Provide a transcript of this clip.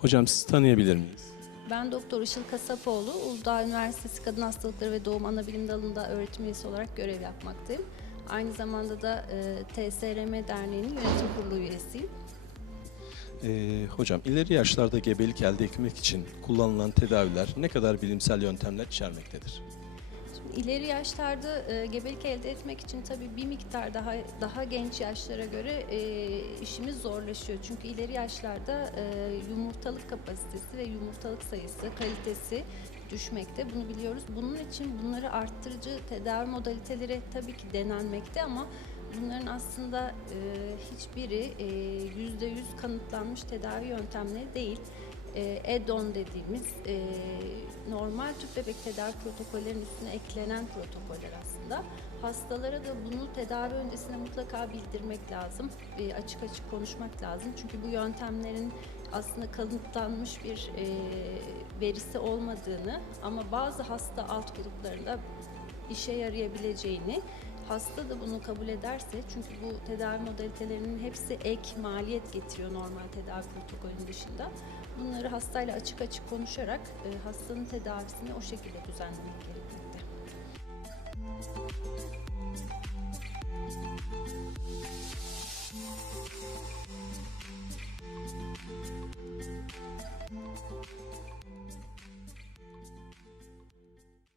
Hocam sizi tanıyabilir miyiz? Ben Doktor Işıl Kasapoğlu, Uludağ Üniversitesi Kadın Hastalıkları ve Doğum Anabilim Dalı'nda öğretim üyesi olarak görev yapmaktayım. Aynı zamanda da e, TSRM Derneği'nin yönetim kurulu üyesiyim. Ee, hocam ileri yaşlarda gebelik elde etmek için kullanılan tedaviler ne kadar bilimsel yöntemler içermektedir? İleri yaşlarda e, gebelik elde etmek için tabii bir miktar daha daha genç yaşlara göre e, işimiz zorlaşıyor. Çünkü ileri yaşlarda e, yumurtalık kapasitesi ve yumurtalık sayısı, kalitesi düşmekte. Bunu biliyoruz. Bunun için bunları arttırıcı tedavi modaliteleri tabii ki denenmekte ama bunların aslında e, hiçbiri e, yüzde yüz kanıtlanmış tedavi yöntemleri değil. E, add-on dediğimiz e, normal tüp bebek tedavi protokollerinin üstüne eklenen protokoller aslında. Hastalara da bunu tedavi öncesinde mutlaka bildirmek lazım. E, açık açık konuşmak lazım. Çünkü bu yöntemlerin aslında kanıtlanmış bir e, verisi olmadığını ama bazı hasta alt gruplarında işe yarayabileceğini hasta da bunu kabul ederse çünkü bu tedavi modalitelerinin hepsi ek maliyet getiriyor normal tedavi protokolünün dışında. Bunları hastayla açık açık konuşarak e, hastanın tedavisini o şekilde düzenlemek gerekiyor.